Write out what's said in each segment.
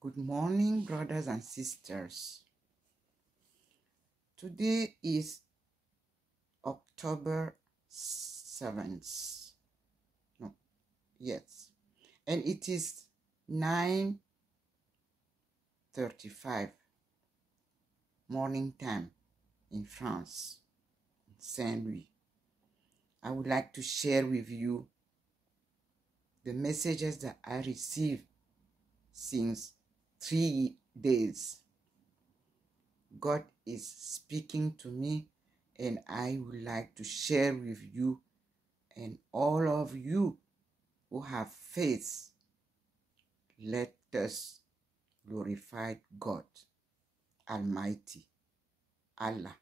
Good morning, brothers and sisters. Today is October 7th. No, yes. And it is 9:35 morning time in France, Saint Louis. I would like to share with you the messages that I received since 3 days. God is speaking to me, and I would like to share with you and all of you who have faith. Let us glorify God Almighty, Allah.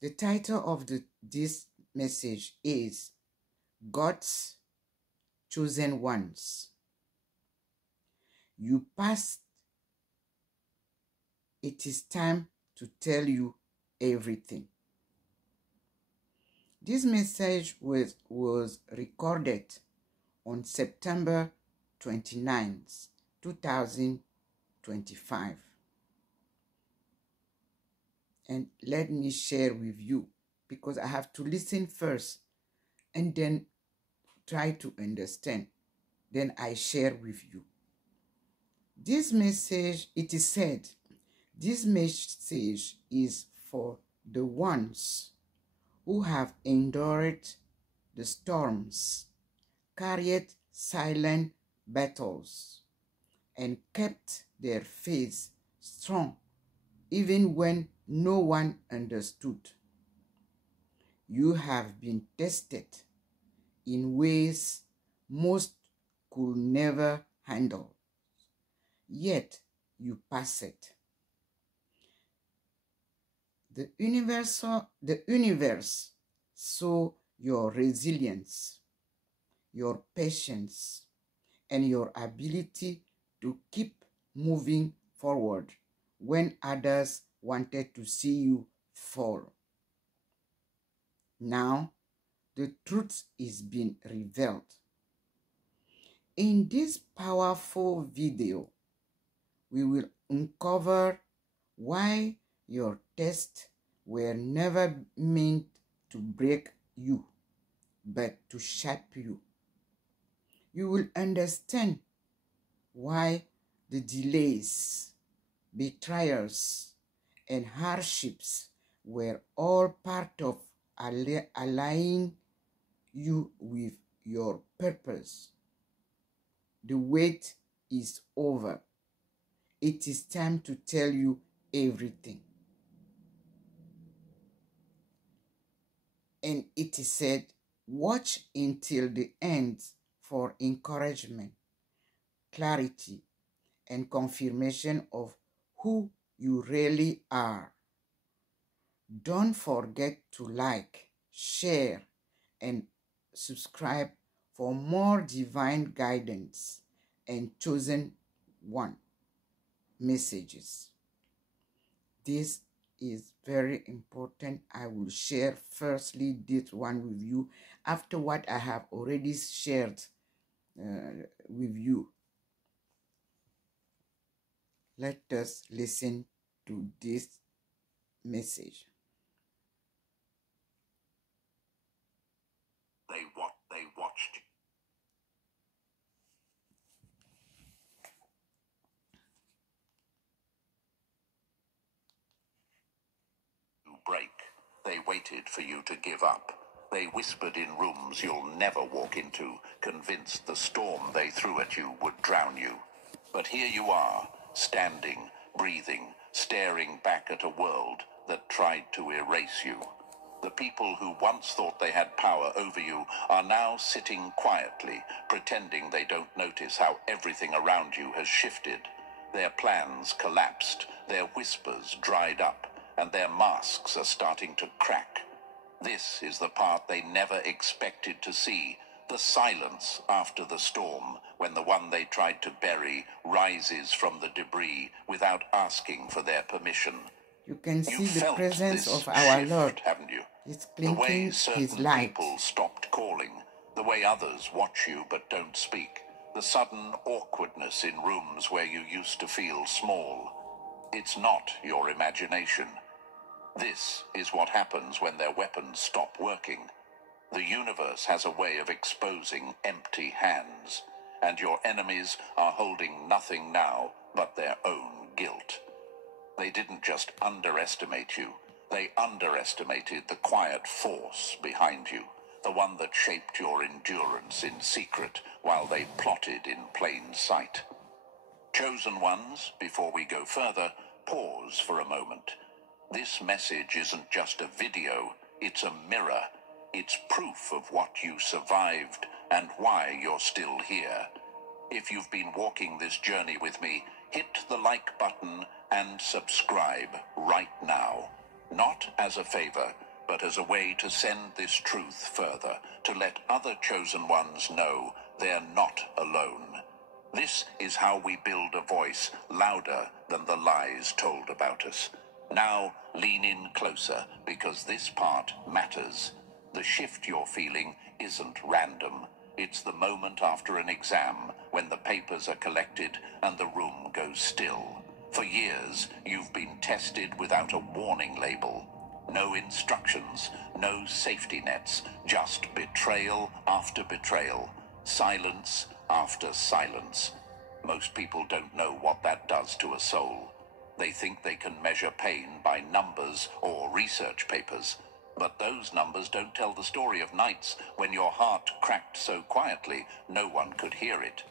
The title of this message is God's Chosen Ones. You passed. It is time to tell you everything. This message was recorded on September 29th, 2025. And let me share with you, because I have to listen first and then try to understand. Then I share with you. This message, it is said, this message is for the ones who have endured the storms, carried silent battles, and kept their faith strong even when no one understood. You have been tested in ways most could never handle, yet you pass it. The universe saw your resilience, your patience, and your ability to keep moving forward when others wanted to see you fall. Now, the truth is being revealed. In this powerful video, we will uncover why your tests were never meant to break you, but to shape you. You will understand why the delays, betrayals, and hardships were all part of aligning you with your purpose. The wait is over. It is time to tell you everything. And it is said, watch until the end for encouragement, clarity, and confirmation of who you really are. Don't forget to like, share, and subscribe for more divine guidance and chosen one messages. This is very important. I will share firstly this one with you after what I have already shared with you. Let us listen to this message. They watched. You break. They waited for you to give up. They whispered in rooms you'll never walk into, convinced the storm they threw at you would drown you. But here you are, standing, breathing, staring back at a world that tried to erase you. The people who once thought they had power over you are now sitting quietly, pretending they don't notice how everything around you has shifted. Their plans collapsed, their whispers dried up, and their masks are starting to crack. This is the part they never expected to see, the silence after the storm, when the one they tried to bury rises from the debris without asking for their permission. You can see You've the felt presence this of our shift, Lord. haven't you? It's The way blinking certain his light. people stopped calling, the way others watch you but don't speak, The sudden awkwardness in rooms where you used to feel small. It's not your imagination. This is what happens when their weapons stop working. The universe has a way of exposing empty hands, and your enemies are holding nothing now but their own guilt. They didn't just underestimate you, they underestimated the quiet force behind you, the one that shaped your endurance in secret while they plotted in plain sight. Chosen ones, before we go further, pause for a moment. This message isn't just a video, it's a mirror. It's proof of what you survived and why you're still here. If you've been walking this journey with me, hit the like button and subscribe right now. Not as a favor, but as a way to send this truth further, to let other chosen ones know they're not alone. This is how we build a voice louder than the lies told about us. Now, lean in closer, because this part matters. The shift you're feeling isn't random. It's the moment after an exam when the papers are collected and the room goes still. For years, you've been tested without a warning label. No instructions, no safety nets, just betrayal after betrayal, silence after silence. Most people don't know what that does to a soul. They think they can measure pain by numbers or research papers. But those numbers don't tell the story of nights when your heart cracked so quietly no one could hear it.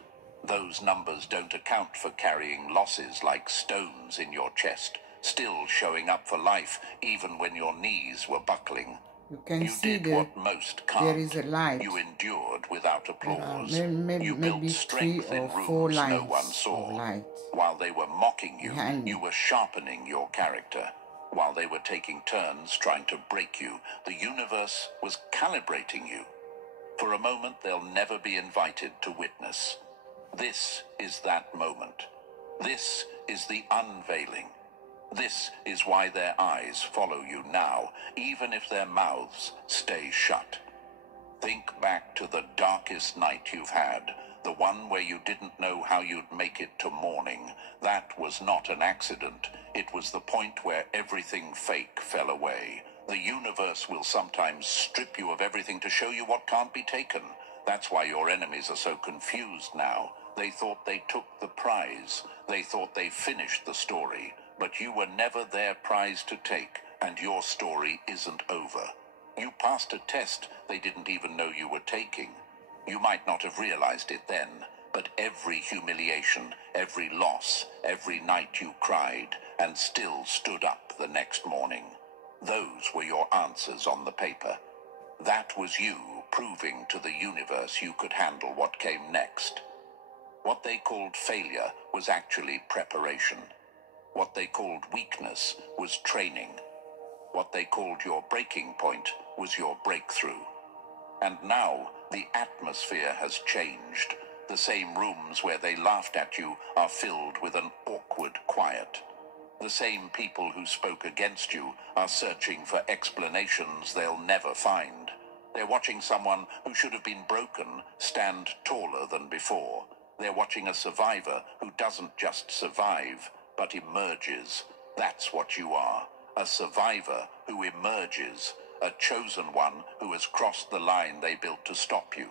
Those numbers don't account for carrying losses like stones in your chest, still showing up for life even when your knees were buckling. You can You see did what most can't. there is a light. You endured without applause. Maybe You built strength 3 or in 4 rooms no one lines saw. of light. While they were mocking you, Behind you were sharpening your character. While they were taking turns trying to break you, the universe was calibrating you. For a moment they'll never be invited to witness. This is that moment. This is the unveiling. This is why their eyes follow you now, even if their mouths stay shut. Think back to the darkest night you've had, the one where you didn't know how you'd make it to morning. That was not an accident. It was the point where everything fake fell away. The universe will sometimes strip you of everything to show you what can't be taken. That's why your enemies are so confused now. They thought they took the prize. They thought they finished the story. But you were never their prize to take, and your story isn't over. You passed a test they didn't even know you were taking. You might not have realized it then, but every humiliation, every loss, every night you cried and still stood up the next morning, those were your answers on the paper. That was you proving to the universe you could handle what came next. What they called failure was actually preparation. What they called weakness was training. What they called your breaking point was your breakthrough. And now the atmosphere has changed. The same rooms where they laughed at you are filled with an awkward quiet. The same people who spoke against you are searching for explanations they'll never find. They're watching someone who should have been broken stand taller than before. They're watching a survivor who doesn't just survive, but emerges. That's what you are. A survivor who emerges. A chosen one who has crossed the line they built to stop you.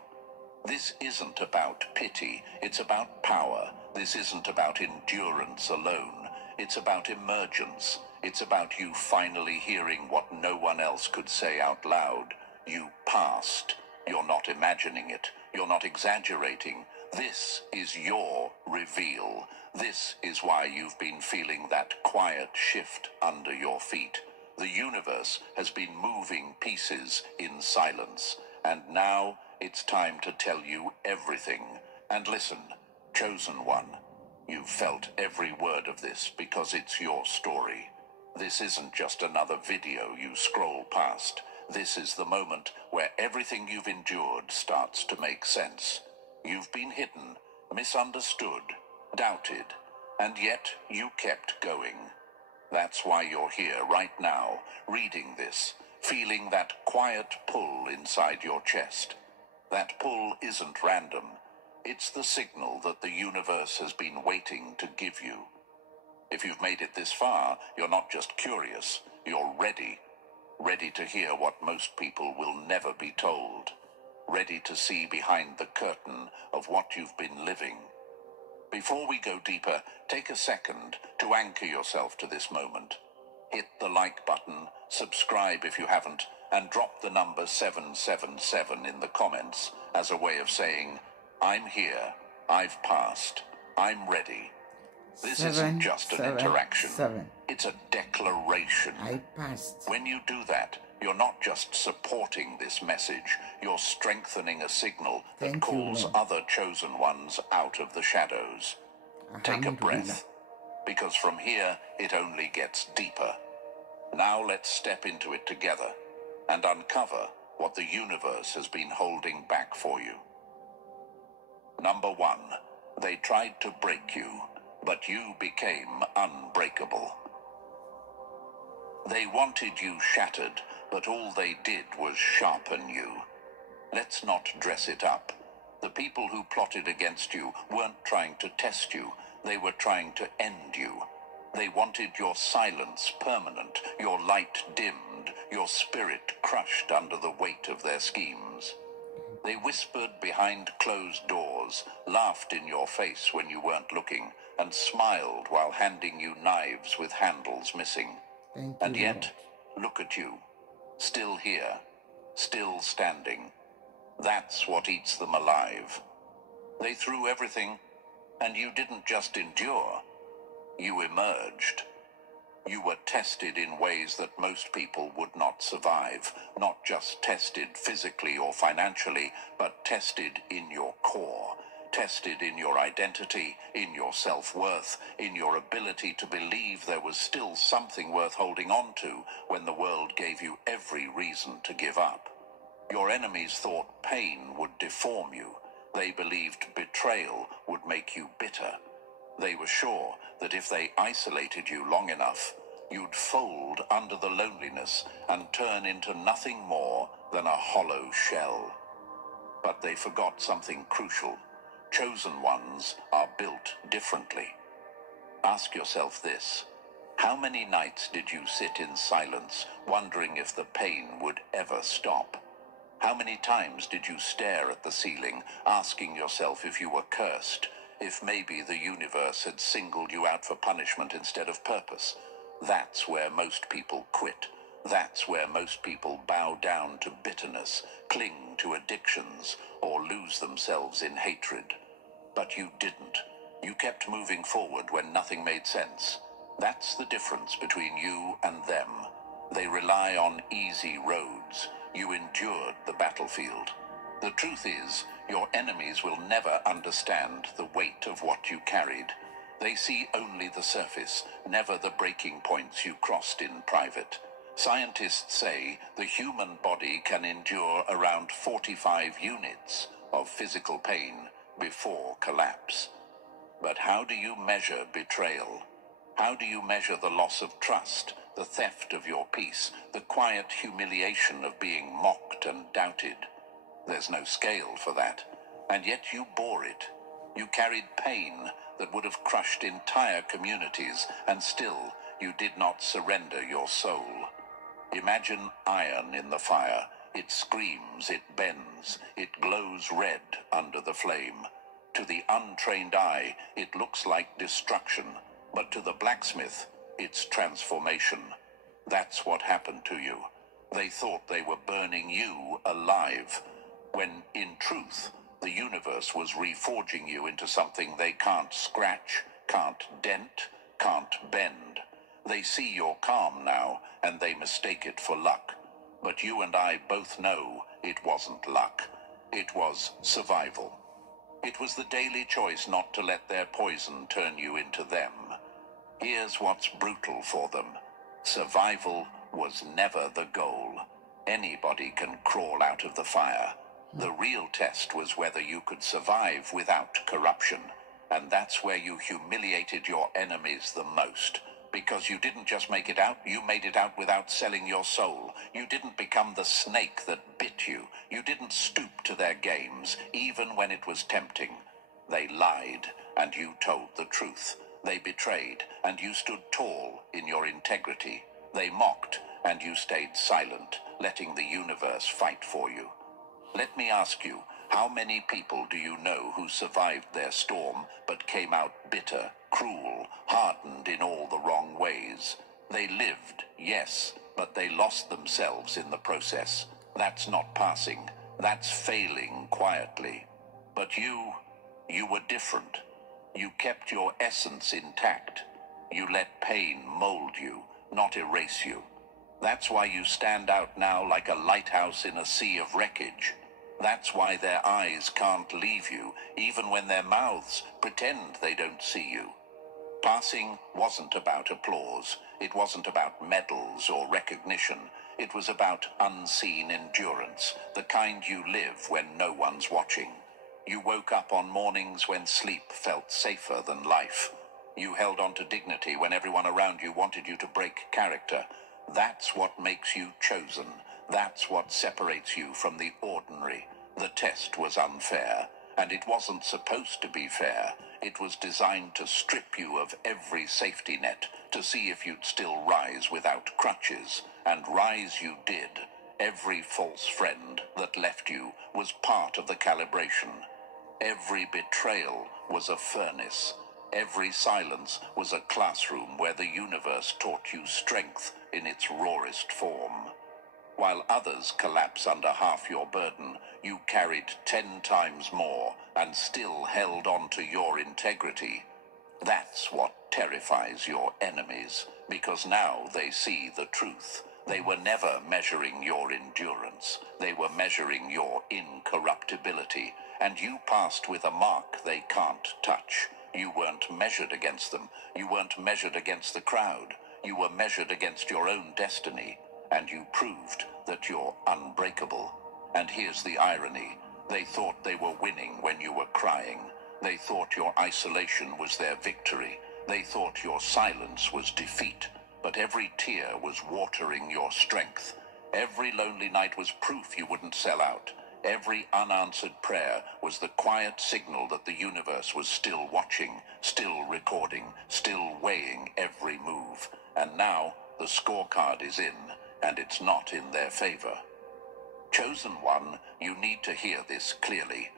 This isn't about pity. It's about power. This isn't about endurance alone. It's about emergence. It's about you finally hearing what no one else could say out loud. You passed. You're not imagining it. You're not exaggerating. This is your reveal. This is why you've been feeling that quiet shift under your feet. The universe has been moving pieces in silence, and now it's time to tell you everything. And listen, chosen one, you've felt every word of this because it's your story. This isn't just another video you scroll past. This is the moment where everything you've endured starts to make sense. You've been hidden, misunderstood, doubted, and yet you kept going. That's why you're here right now, reading this, feeling that quiet pull inside your chest. That pull isn't random. It's the signal that the universe has been waiting to give you. If you've made it this far, you're not just curious, you're ready. Ready to hear what most people will never be told. Ready to see behind the curtain of what you've been living. Before we go deeper, take a second to anchor yourself to this moment. Hit the like button, subscribe if you haven't, and drop the number 777 in the comments as a way of saying, I'm here, I've passed, I'm ready. This isn't just an interaction. It's a declaration. I passed. When you do that, you're not just supporting this message, you're strengthening a signal that calls other chosen ones out of the shadows. Take a breath, because from here it only gets deeper. Now let's step into it together and uncover what the universe has been holding back for you. Number 1, they tried to break you, but you became unbreakable. They wanted you shattered, but all they did was sharpen you. Let's not dress it up. The people who plotted against you weren't trying to test you, they were trying to end you. They wanted your silence permanent, your light dimmed, your spirit crushed under the weight of their schemes. They whispered behind closed doors, laughed in your face when you weren't looking, and smiled while handing you knives with handles missing. And yet, look at you, still here, still standing. That's what eats them alive. They threw everything, and you didn't just endure, you emerged. You were tested in ways that most people would not survive, not just tested physically or financially, but tested in your core, tested in your identity, in your self-worth, in your ability to believe there was still something worth holding on to when the world gave you every reason to give up. Your enemies thought pain would deform you. They believed betrayal would make you bitter. They were sure that if they isolated you long enough, you'd fold under the loneliness and turn into nothing more than a hollow shell. But they forgot something crucial. Chosen ones are built differently. Ask yourself this: how many nights did you sit in silence, wondering if the pain would ever stop? How many times did you stare at the ceiling, asking yourself if you were cursed, if maybe the universe had singled you out for punishment instead of purpose? That's where most people quit. That's where most people bow down to bitterness, cling to addictions, or lose themselves in hatred. But you didn't. You kept moving forward when nothing made sense. That's the difference between you and them. They rely on easy roads. You endured the battlefield. The truth is, your enemies will never understand the weight of what you carried. They see only the surface, never the breaking points you crossed in private. Scientists say the human body can endure around 45 units of physical pain before collapse. But how do you measure betrayal? How do you measure the loss of trust, the theft of your peace, the quiet humiliation of being mocked and doubted? There's no scale for that, and yet you bore it. You carried pain that would have crushed entire communities, and still you did not surrender your soul. Imagine iron in the fire. It screams, it bends, it glows red under the flame. To the untrained eye, it looks like destruction, but to the blacksmith, it's transformation. That's what happened to you. They thought they were burning you alive, when in truth, the universe was reforging you into something they can't scratch, can't dent, can't bend. They see you're calm now, and they mistake it for luck. But you and I both know it wasn't luck. It was survival. It was the daily choice not to let their poison turn you into them. Here's what's brutal for them. Survival was never the goal. Anybody can crawl out of the fire. The real test was whether you could survive without corruption. And that's where you humiliated your enemies the most. Because you didn't just make it out, you made it out without selling your soul. You didn't become the snake that bit you. You didn't stoop to their games, even when it was tempting. They lied, and you told the truth. They betrayed, and you stood tall in your integrity. They mocked, and you stayed silent, letting the universe fight for you. Let me ask you, how many people do you know who survived their storm but came out bitter, cruel, hardened in all the wrong ways? They lived, yes, but they lost themselves in the process. That's not passing. That's failing quietly. But you were different. You kept your essence intact. You let pain mold you, not erase you. That's why you stand out now like a lighthouse in a sea of wreckage. That's why their eyes can't leave you, even when their mouths pretend they don't see you. Passing wasn't about applause. It wasn't about medals or recognition. It was about unseen endurance, the kind you live when no one's watching. You woke up on mornings when sleep felt safer than life. You held on to dignity when everyone around you wanted you to break character. That's what makes you chosen. That's what separates you from the ordinary. The test was unfair, and it wasn't supposed to be fair. It was designed to strip you of every safety net, to see if you'd still rise without crutches. And rise you did. Every false friend that left you was part of the calibration. Every betrayal was a furnace. Every silence was a classroom where the universe taught you strength in its rawest form. While others collapse under half your burden, you carried 10 times more and still held on to your integrity. That's what terrifies your enemies, because now they see the truth. They were never measuring your endurance. They were measuring your incorruptibility, and you passed with a mark they can't touch. You weren't measured against them. You weren't measured against the crowd. You were measured against your own destiny, and you proved that you're unbreakable. And here's the irony. They thought they were winning when you were crying. They thought your isolation was their victory. They thought your silence was defeat. But every tear was watering your strength. Every lonely night was proof you wouldn't sell out. Every unanswered prayer was the quiet signal that the universe was still watching, still recording, still weighing every move. And now the scorecard is in, and it's not in their favor. Chosen one, you need to hear this clearly.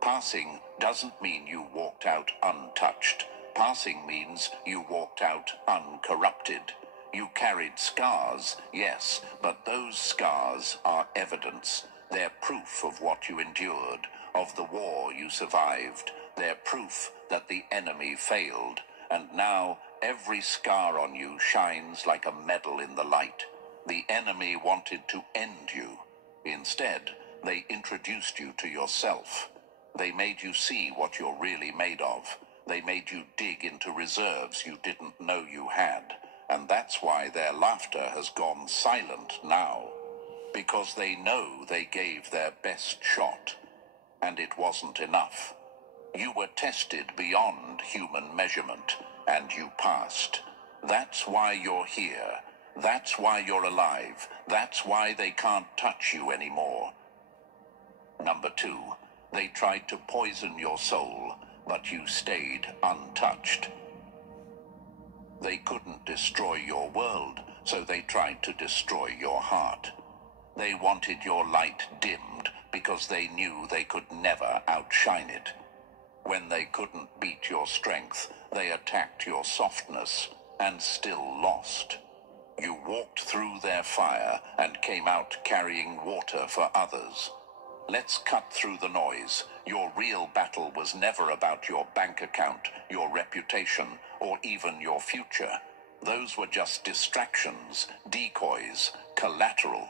Passing doesn't mean you walked out untouched. Passing means you walked out uncorrupted. You carried scars, yes, but those scars are evidence. They're proof of what you endured, of the war you survived. They're proof that the enemy failed. And now every scar on you shines like a medal in the light. The enemy wanted to end you. Instead, they introduced you to yourself. They made you see what you're really made of. They made you dig into reserves you didn't know you had. And that's why their laughter has gone silent now. Because they know they gave their best shot. And it wasn't enough. You were tested beyond human measurement, and you passed. That's why you're here. That's why you're alive. That's why they can't touch you anymore. Number 2, they tried to poison your soul, but you stayed untouched. They couldn't destroy your world, so they tried to destroy your heart. They wanted your light dimmed because they knew they could never outshine it. When they couldn't beat your strength, they attacked your softness and still lost. You walked through their fire and came out carrying water for others. Let's cut through the noise. Your real battle was never about your bank account, your reputation, or even your future. Those were just distractions, decoys, collateral.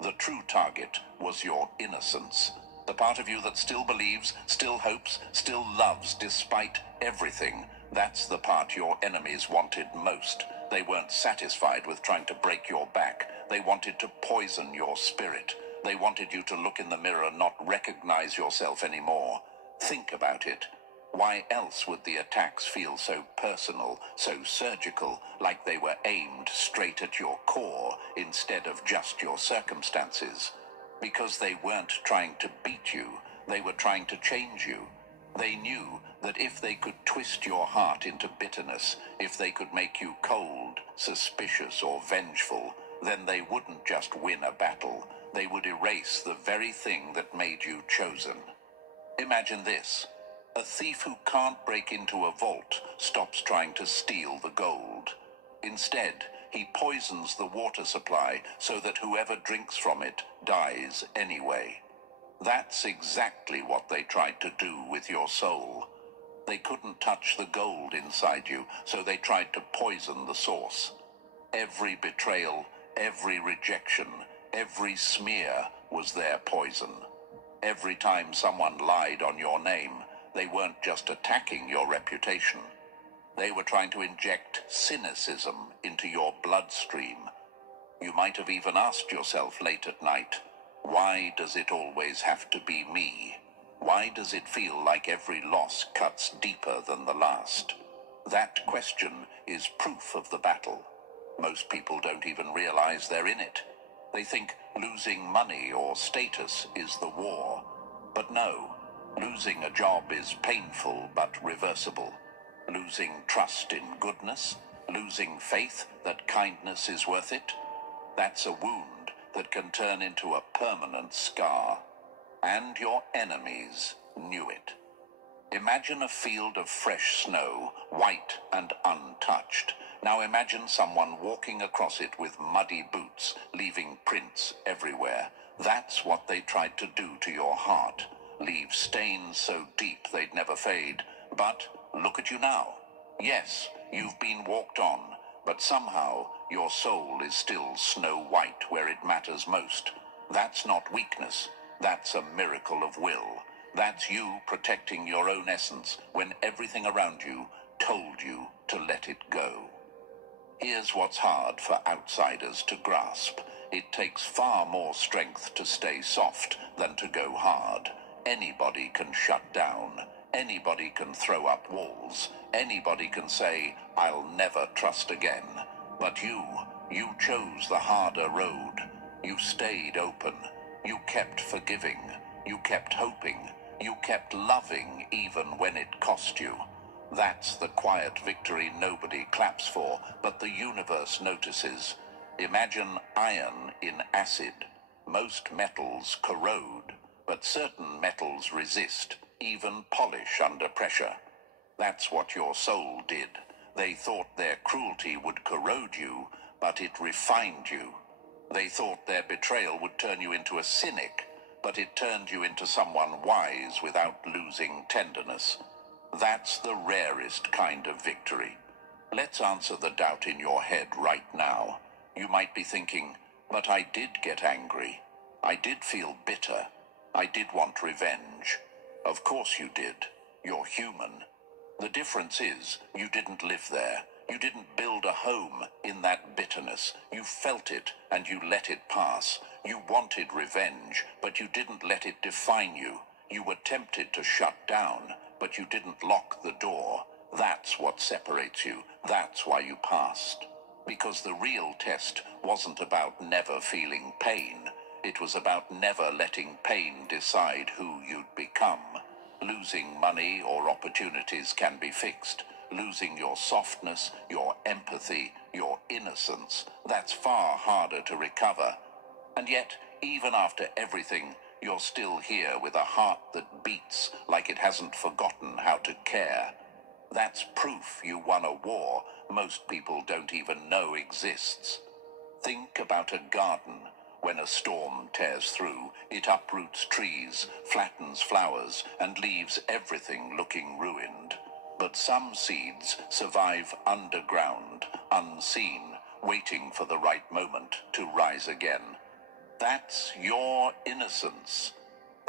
The true target was your innocence. The part of you that still believes, still hopes, still loves despite everything. That's the part your enemies wanted most. They weren't satisfied with trying to break your back. They wanted to poison your spirit. They wanted you to look in the mirror and not recognize yourself anymore. Think about it. Why else would the attacks feel so personal, so surgical, like they were aimed straight at your core instead of just your circumstances? Because they weren't trying to beat you. They were trying to change you. They knew that if they could twist your heart into bitterness, if they could make you cold, suspicious, or vengeful, then they wouldn't just win a battle, they would erase the very thing that made you chosen. Imagine this. A thief who can't break into a vault stops trying to steal the gold. Instead, he poisons the water supply so that whoever drinks from it dies anyway. That's exactly what they tried to do with your soul. They couldn't touch the gold inside you, so they tried to poison the source. Every betrayal, every rejection, every smear was their poison. Every time someone lied on your name, they weren't just attacking your reputation. They were trying to inject cynicism into your bloodstream. You might have even asked yourself late at night, why does it always have to be me? Why does it feel like every loss cuts deeper than the last? That question is proof of the battle. Most people don't even realize they're in it. They think losing money or status is the war. But no, losing a job is painful but reversible. Losing trust in goodness, losing faith that kindness is worth it, that's a wound that can turn into a permanent scar. And your enemies knew it. Imagine a field of fresh snow, white and untouched. Now imagine someone walking across it with muddy boots, leaving prints everywhere. That's what they tried to do to your heart. Leave stains so deep they'd never fade. But look at you now. Yes, you've been walked on, but somehow your soul is still snow white where it matters most. That's not weakness. That's a miracle of will. That's you protecting your own essence when everything around you told you to let it go. Here's what's hard for outsiders to grasp. It takes far more strength to stay soft than to go hard. Anybody can shut down. Anybody can throw up walls. Anybody can say, I'll never trust again. But you chose the harder road. You stayed open. You kept forgiving. You kept hoping. You kept loving even when it cost you. That's the quiet victory nobody claps for, but the universe notices. Imagine iron in acid. Most metals corrode, but certain metals resist, even polish under pressure. That's what your soul did. They thought their cruelty would corrode you, but it refined you. They thought their betrayal would turn you into a cynic, but it turned you into someone wise without losing tenderness. That's the rarest kind of victory. Let's answer the doubt in your head right now. You might be thinking, but I did get angry. I did feel bitter. I did want revenge. Of course you did. You're human. The difference is, you didn't live there. You didn't build a home in that bitterness. You felt it and you let it pass. You wanted revenge, but you didn't let it define you. You were tempted to shut down, but you didn't lock the door. That's what separates you. That's why you passed. Because the real test wasn't about never feeling pain. It was about never letting pain decide who you'd become. Losing money or opportunities can be fixed. Losing your softness, your empathy, your innocence, that's far harder to recover. And yet, even after everything, you're still here with a heart that beats like it hasn't forgotten how to care. That's proof you won a war most people don't even know exists. Think about a garden. When a storm tears through, it uproots trees, flattens flowers, and leaves everything looking ruined. But some seeds survive underground, unseen, waiting for the right moment to rise again. That's your innocence.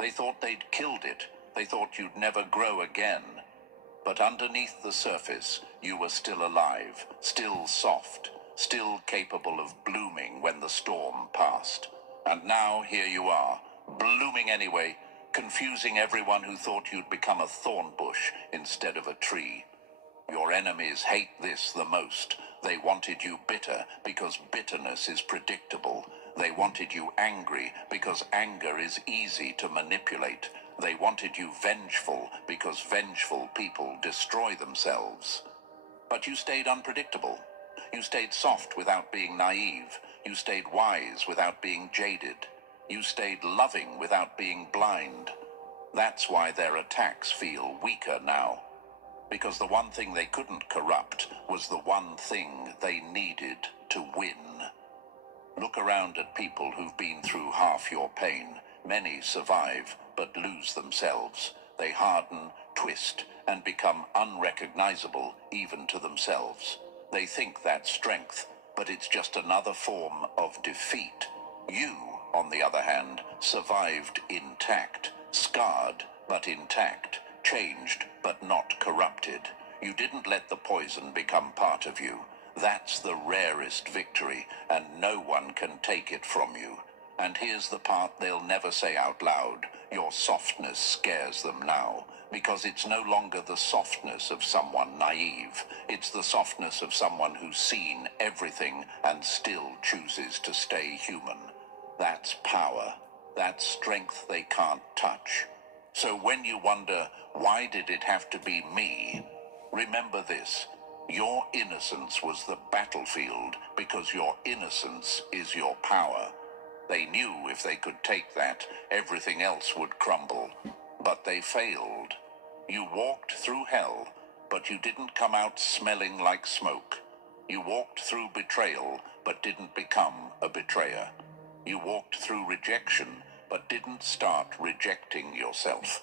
They thought they'd killed it. They thought you'd never grow again. But underneath the surface, you were still alive, still soft, still capable of blooming when the storm passed. And now here you are, blooming anyway, confusing everyone who thought you'd become a thorn bush instead of a tree. Your enemies hate this the most. They wanted you bitter because bitterness is predictable. They wanted you angry because anger is easy to manipulate. They wanted you vengeful because vengeful people destroy themselves. But you stayed unpredictable. You stayed soft without being naive. You stayed wise without being jaded. You stayed loving without being blind. That's why their attacks feel weaker now. Because the one thing they couldn't corrupt was the one thing they needed to win. Look around at people who've been through half your pain. Many survive, but lose themselves. They harden, twist, and become unrecognizable even to themselves. They think that's strength, but it's just another form of defeat. You, on the other hand, survived intact, scarred but intact, changed but not corrupted. You didn't let the poison become part of you. That's the rarest victory, and no one can take it from you. And here's the part they'll never say out loud. Your softness scares them now, because it's no longer the softness of someone naive. It's the softness of someone who's seen everything and still chooses to stay human. That's power. That's strength they can't touch. So when you wonder, why did it have to be me? Remember this. Your innocence was the battlefield because your innocence is your power. They knew if they could take that, everything else would crumble. But they failed. You walked through hell, but you didn't come out smelling like smoke. You walked through betrayal, but didn't become a betrayer. You walked through rejection, but didn't start rejecting yourself.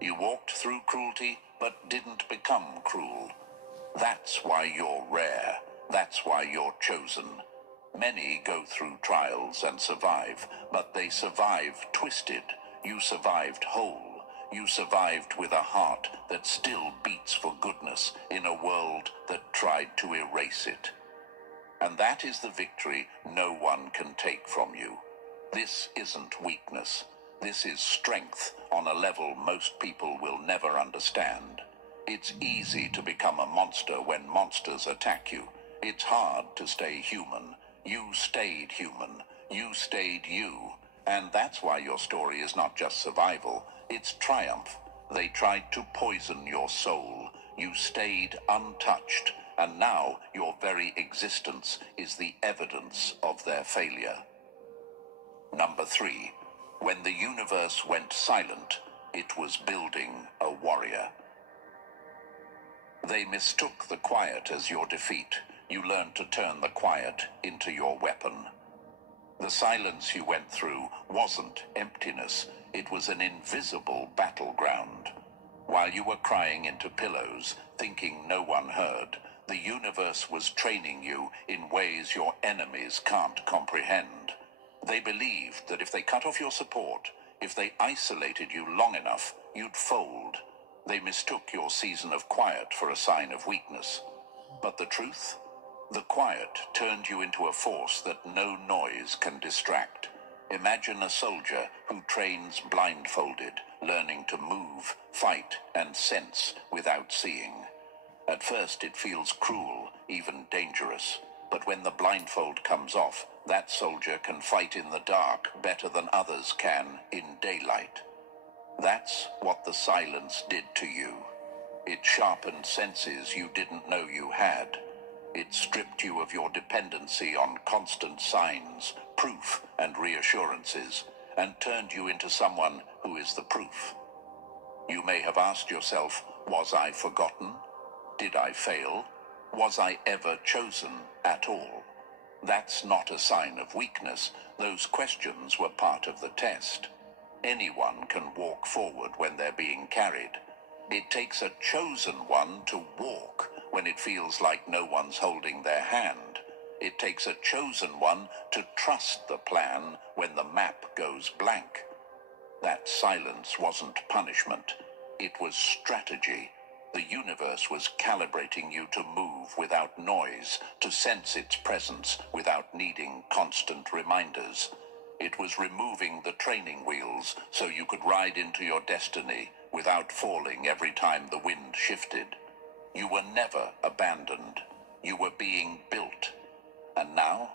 You walked through cruelty, but didn't become cruel. That's why you're rare. That's why you're chosen. Many go through trials and survive, but they survive twisted. You survived whole. You survived with a heart that still beats for goodness in a world that tried to erase it. And that is the victory no one can take from you. This isn't weakness. This is strength on a level most people will never understand. It's easy to become a monster when monsters attack you. It's hard to stay human. You stayed human. You stayed you. And that's why your story is not just survival. It's triumph. They tried to poison your soul. You stayed untouched. And now your very existence is the evidence of their failure. Number 3. When the universe went silent, it was building a warrior. They mistook the quiet as your defeat. You learned to turn the quiet into your weapon. The silence you went through wasn't emptiness. It was an invisible battleground. While you were crying into pillows, thinking no one heard, the universe was training you in ways your enemies can't comprehend. They believed that if they cut off your support, if they isolated you long enough, you'd fold. They mistook your season of quiet for a sign of weakness. But the truth? The quiet turned you into a force that no noise can distract. Imagine a soldier who trains blindfolded, learning to move, fight, and sense without seeing. At first it feels cruel, even dangerous. But when the blindfold comes off, that soldier can fight in the dark better than others can in daylight. That's what the silence did to you. It sharpened senses you didn't know you had. It stripped you of your dependency on constant signs, proof, and reassurances, and turned you into someone who is the proof. You may have asked yourself, was I forgotten? Did I fail? Was I ever chosen at all? That's not a sign of weakness. Those questions were part of the test. Anyone can walk forward when they're being carried. It takes a chosen one to walk when it feels like no one's holding their hand. It takes a chosen one to trust the plan when the map goes blank. That silence wasn't punishment. It was strategy. The universe was calibrating you to move without noise, to sense its presence without needing constant reminders. It was removing the training wheels so you could ride into your destiny without falling every time the wind shifted. You were never abandoned. You were being built. And now,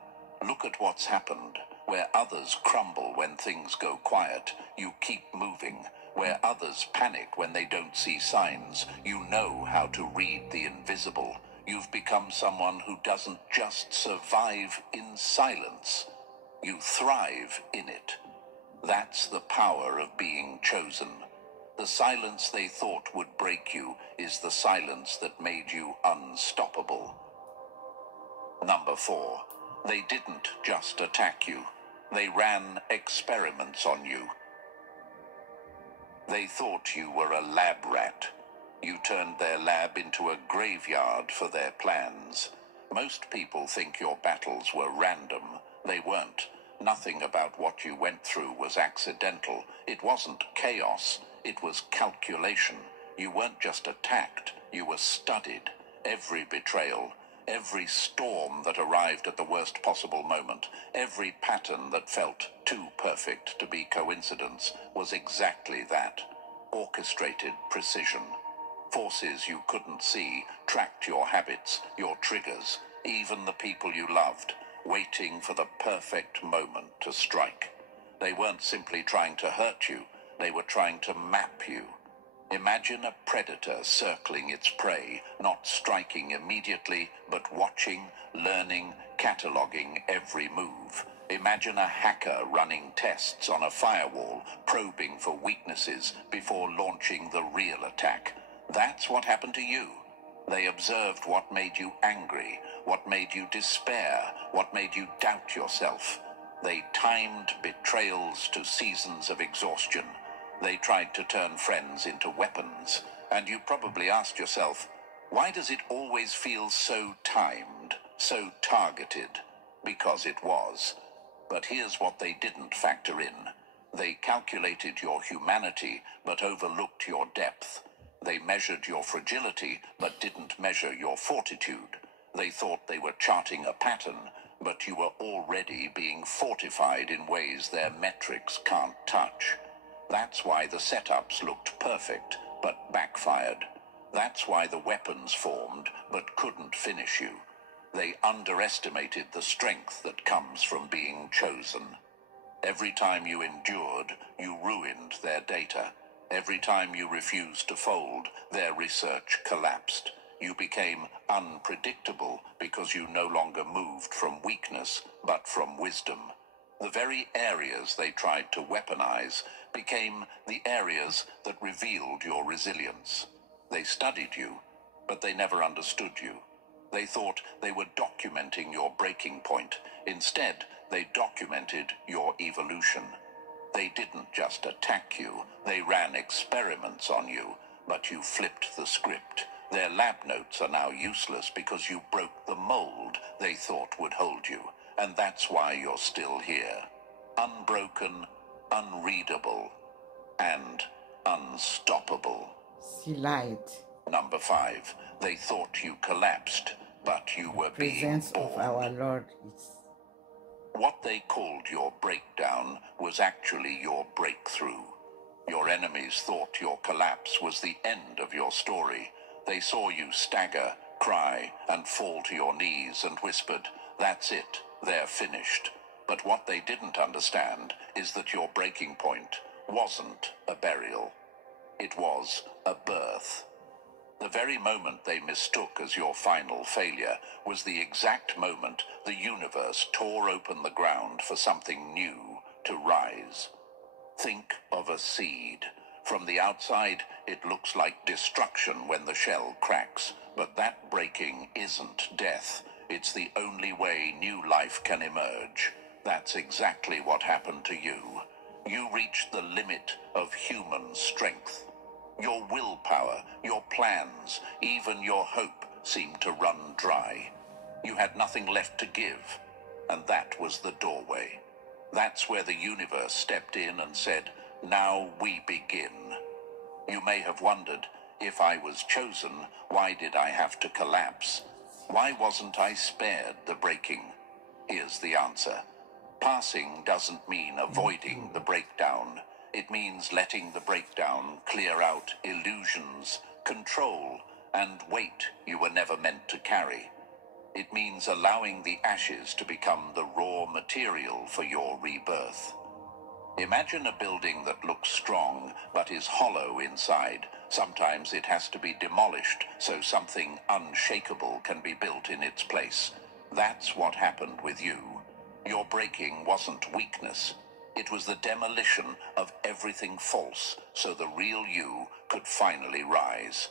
look at what's happened. Where others crumble when things go quiet, you keep moving. Where others panic when they don't see signs, you know how to read the invisible. You've become someone who doesn't just survive in silence. You thrive in it. That's the power of being chosen. The silence they thought would break you is the silence that made you unstoppable. Number 4. They didn't just attack you. They ran experiments on you. They thought you were a lab rat. You turned their lab into a graveyard for their plans. Most people think your battles were random. They weren't. Nothing about what you went through was accidental. It wasn't chaos. It was calculation. You weren't just attacked. You were studied. Every betrayal, every storm that arrived at the worst possible moment, every pattern that felt too perfect to be coincidence was exactly that. Orchestrated precision. Forces you couldn't see tracked your habits, your triggers, even the people you loved, waiting for the perfect moment to strike. They weren't simply trying to hurt you, they were trying to map you. Imagine a predator circling its prey, not striking immediately, but watching, learning, cataloging every move. Imagine a hacker running tests on a firewall, probing for weaknesses before launching the real attack. That's what happened to you. They observed what made you angry, what made you despair, what made you doubt yourself. They timed betrayals to seasons of exhaustion. They tried to turn friends into weapons. And you probably asked yourself, why does it always feel so timed, so targeted? Because it was. But here's what they didn't factor in. They calculated your humanity, but overlooked your depth. They measured your fragility, but didn't measure your fortitude. They thought they were charting a pattern, but you were already being fortified in ways their metrics can't touch. That's why the setups looked perfect, but backfired. That's why the weapons formed, but couldn't finish you. They underestimated the strength that comes from being chosen. Every time you endured, you ruined their data. Every time you refused to fold, their research collapsed. You became unpredictable because you no longer moved from weakness, but from wisdom. The very areas they tried to weaponize became the areas that revealed your resilience. They studied you, but they never understood you. They thought they were documenting your breaking point. Instead, they documented your evolution. They didn't just attack you, they ran experiments on you, but you flipped the script. Their lab notes are now useless because you broke the mold they thought would hold you, and that's why you're still here. Unbroken, unreadable, and unstoppable. She lied. Number 5, they thought you collapsed, but you were being Presence born. of our Lord is. What they called your breakdown was actually your breakthrough. Your enemies thought your collapse was the end of your story. They saw you stagger, cry, and fall to your knees and whispered, "That's it, they're finished." But what they didn't understand is that your breaking point wasn't a burial. It was a birth. The very moment they mistook as your final failure was the exact moment the universe tore open the ground for something new to rise. Think of a seed. From the outside, it looks like destruction when the shell cracks, but that breaking isn't death. It's the only way new life can emerge. That's exactly what happened to you. You reached the limit of human strength. Your willpower, your plans, even your hope seemed to run dry. You had nothing left to give, and that was the doorway. That's where the universe stepped in and said, "Now we begin." You may have wondered, if I was chosen, why did I have to collapse? Why wasn't I spared the breaking? Here's the answer. Passing doesn't mean avoiding the breakdown. It means letting the breakdown clear out illusions, control, and weight you were never meant to carry. It means allowing the ashes to become the raw material for your rebirth. Imagine a building that looks strong but is hollow inside. Sometimes it has to be demolished so something unshakable can be built in its place. That's what happened with you. Your breaking wasn't weakness. It was the demolition of everything false so the real you could finally rise.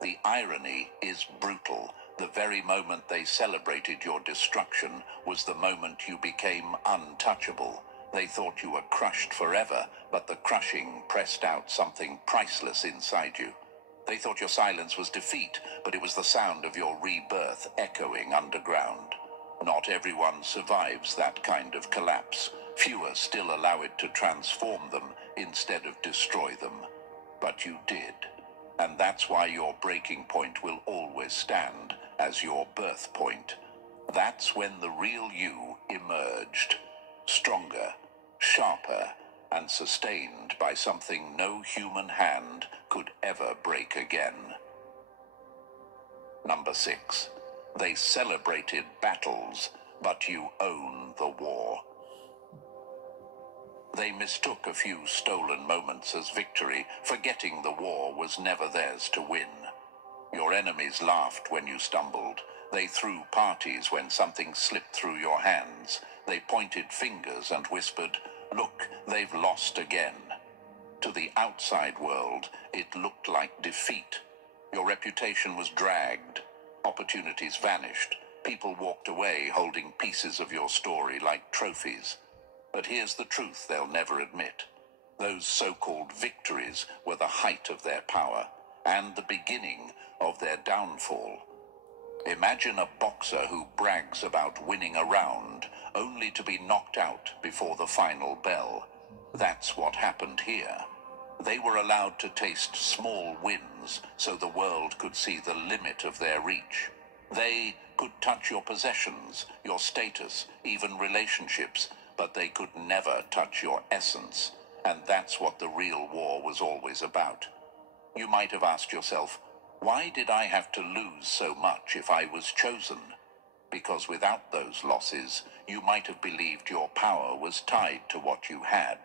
The irony is brutal. The very moment they celebrated your destruction was the moment you became untouchable. They thought you were crushed forever, but the crushing pressed out something priceless inside you. They thought your silence was defeat, but it was the sound of your rebirth echoing underground. Not everyone survives that kind of collapse. Fewer still allow it to transform them instead of destroy them. But you did. And that's why your breaking point will always stand as your birth point. That's when the real you emerged. Stronger, sharper, and sustained by something no human hand could ever break again. Number 6. They celebrated battles, but you own the war. They mistook a few stolen moments as victory, forgetting the war was never theirs to win. Your enemies laughed when you stumbled. They threw parties when something slipped through your hands. They pointed fingers and whispered, "Look, they've lost again." To the outside world, it looked like defeat. Your reputation was dragged. Opportunities vanished. People walked away holding pieces of your story like trophies. But here's the truth they'll never admit. Those so-called victories were the height of their power and the beginning of their downfall. Imagine a boxer who brags about winning a round only to be knocked out before the final bell. That's what happened here. They were allowed to taste small wins so the world could see the limit of their reach. They could touch your possessions, your status, even relationships, but they could never touch your essence. And that's what the real war was always about. You might have asked yourself, why did I have to lose so much if I was chosen? Because without those losses, you might have believed your power was tied to what you had.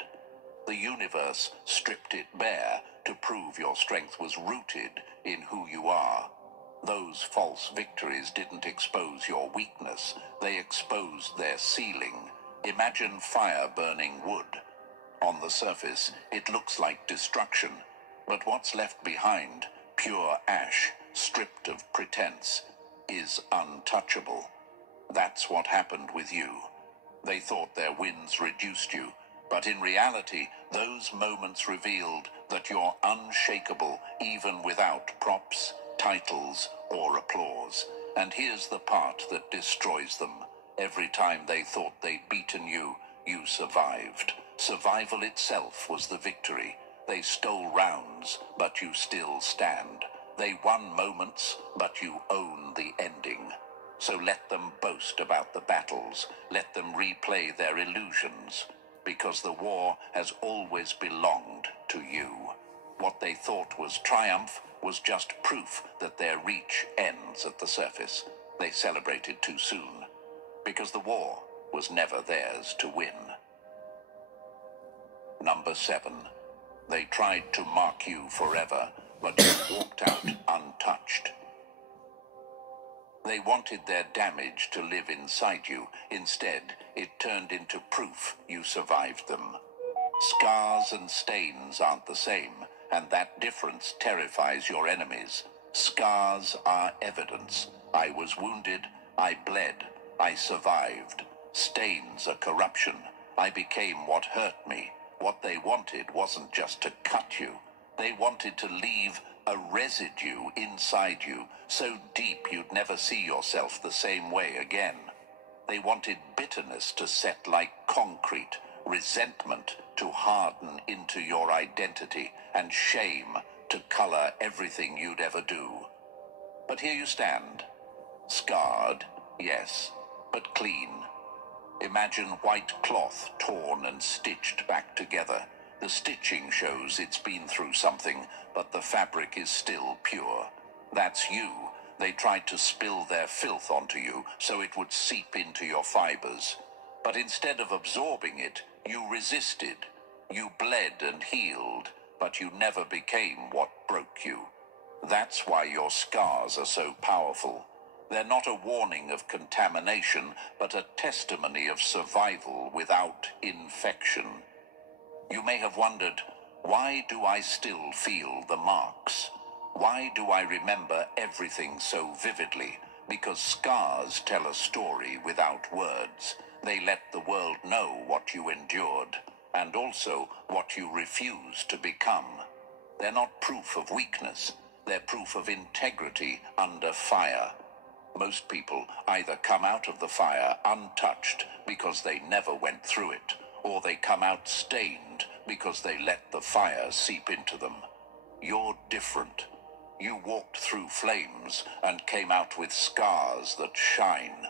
The universe stripped it bare to prove your strength was rooted in who you are. Those false victories didn't expose your weakness, they exposed their ceiling. Imagine fire burning wood. On the surface, it looks like destruction, but what's left behind, pure ash, stripped of pretense, is untouchable. That's what happened with you. They thought their wins reduced you, but in reality, those moments revealed that you're unshakable even without props, titles, or applause. And here's the part that destroys them. Every time they thought they'd beaten you, you survived. Survival itself was the victory. They stole rounds, but you still stand. They won moments, but you own the ending. So let them boast about the battles. Let them replay their illusions. Because the war has always belonged to you. What they thought was triumph was just proof that their reach ends at the surface. They celebrated too soon. Because the war was never theirs to win. Number 7. They tried to mark you forever, but you walked out untouched. They wanted their damage to live inside you. Instead, it turned into proof you survived them. Scars and stains aren't the same, and that difference terrifies your enemies. Scars are evidence. I was wounded, I bled, I survived. Stains are corruption. I became what hurt me. What they wanted wasn't just to cut you. They wanted to leave a residue inside you, so deep you'd never see yourself the same way again. They wanted bitterness to set like concrete, resentment to harden into your identity, and shame to color everything you'd ever do. But here you stand. Scarred, yes, but clean. Imagine white cloth torn and stitched back together. The stitching shows it's been through something, but the fabric is still pure. That's you. They tried to spill their filth onto you so it would seep into your fibers. But instead of absorbing it, you resisted. You bled and healed, but you never became what broke you. That's why your scars are so powerful. They're not a warning of contamination, but a testimony of survival without infection. You may have wondered, why do I still feel the marks? Why do I remember everything so vividly? Because scars tell a story without words. They let the world know what you endured, and also what you refuse to become. They're not proof of weakness. They're proof of integrity under fire. Most people either come out of the fire untouched because they never went through it, or they come out stained because they let the fire seep into them. You're different. You walked through flames and came out with scars that shine.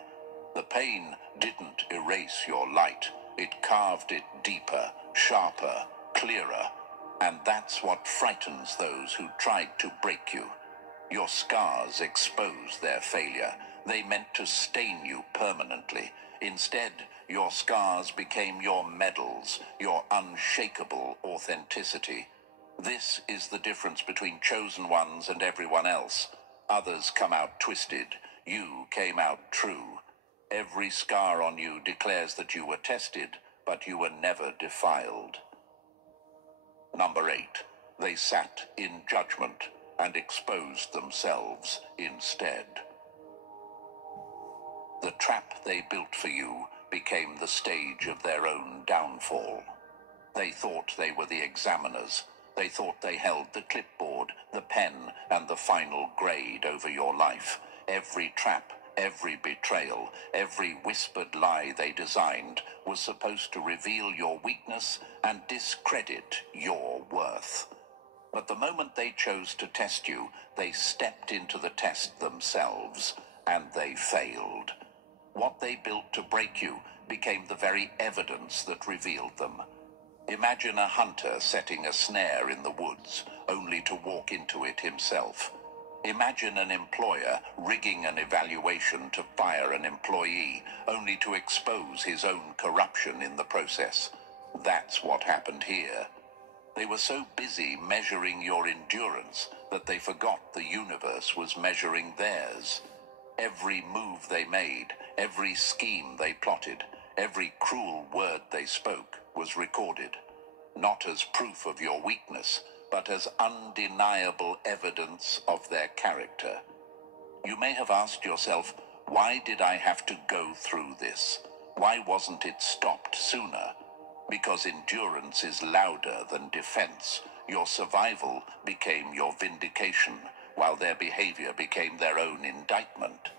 The pain didn't erase your light. It carved it deeper, sharper, clearer. And that's what frightens those who tried to break you. Your scars expose their failure. They meant to stain you permanently. Instead, your scars became your medals, your unshakable authenticity. This is the difference between chosen ones and everyone else. Others come out twisted. You came out true. Every scar on you declares that you were tested, but you were never defiled. Number 8. They sat in judgment and exposed themselves instead. The trap they built for you became the stage of their own downfall. They thought they were the examiners. They thought they held the clipboard, the pen, and the final grade over your life. Every trap, every betrayal, every whispered lie they designed was supposed to reveal your weakness and discredit your worth. But the moment they chose to test you, they stepped into the test themselves, and they failed. What they built to break you became the very evidence that revealed them. Imagine a hunter setting a snare in the woods, only to walk into it himself. Imagine an employer rigging an evaluation to fire an employee, only to expose his own corruption in the process. That's what happened here. They were so busy measuring your endurance that they forgot the universe was measuring theirs. Every move they made, every scheme they plotted, every cruel word they spoke was recorded, not as proof of your weakness, but as undeniable evidence of their character. You may have asked yourself, why did I have to go through this? Why wasn't it stopped sooner? Because endurance is louder than defense. Your survival became your vindication, while their behavior became their own indictment.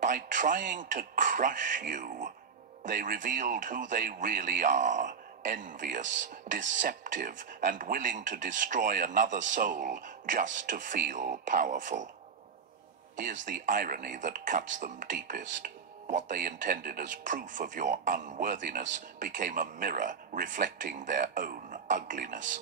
By trying to crush you, they revealed who they really are: envious, deceptive, and willing to destroy another soul just to feel powerful. Here's the irony that cuts them deepest. What they intended as proof of your unworthiness became a mirror reflecting their own ugliness.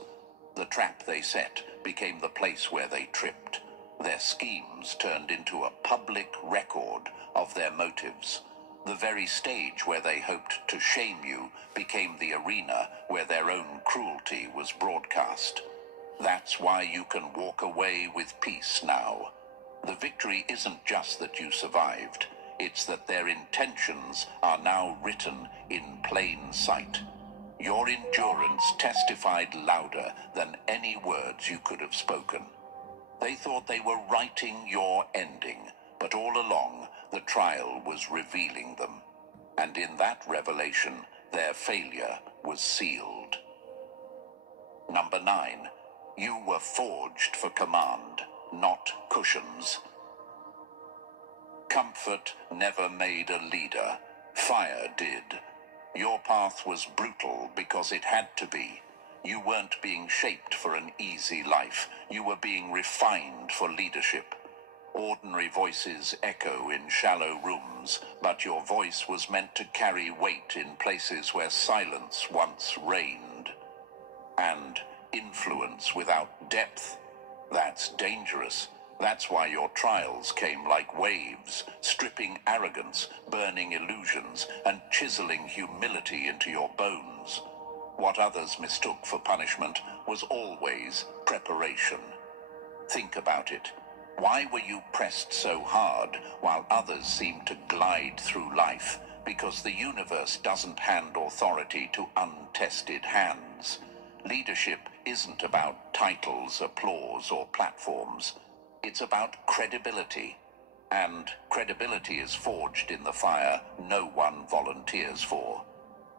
The trap they set became the place where they tripped. Their schemes turned into a public record of their motives. The very stage where they hoped to shame you became the arena where their own cruelty was broadcast. That's why you can walk away with peace now. The victory isn't just that you survived. It's that their intentions are now written in plain sight. Your endurance testified louder than any words you could have spoken. They thought they were writing your ending, but all along the trial was revealing them. And in that revelation, their failure was sealed. Number 9. You were forged for command, not cushions. Comfort never made a leader. Fire did. Your path was brutal because it had to be. You weren't being shaped for an easy life. You were being refined for leadership. Ordinary voices echo in shallow rooms, but your voice was meant to carry weight in places where silence once reigned. And influence without depth, that's dangerous. That's why your trials came like waves, stripping arrogance, burning illusions, and chiseling humility into your bones. What others mistook for punishment was always preparation. Think about it. Why were you pressed so hard while others seemed to glide through life? Because the universe doesn't hand authority to untested hands. Leadership isn't about titles, applause, or platforms. It's about credibility. And credibility is forged in the fire no one volunteers for.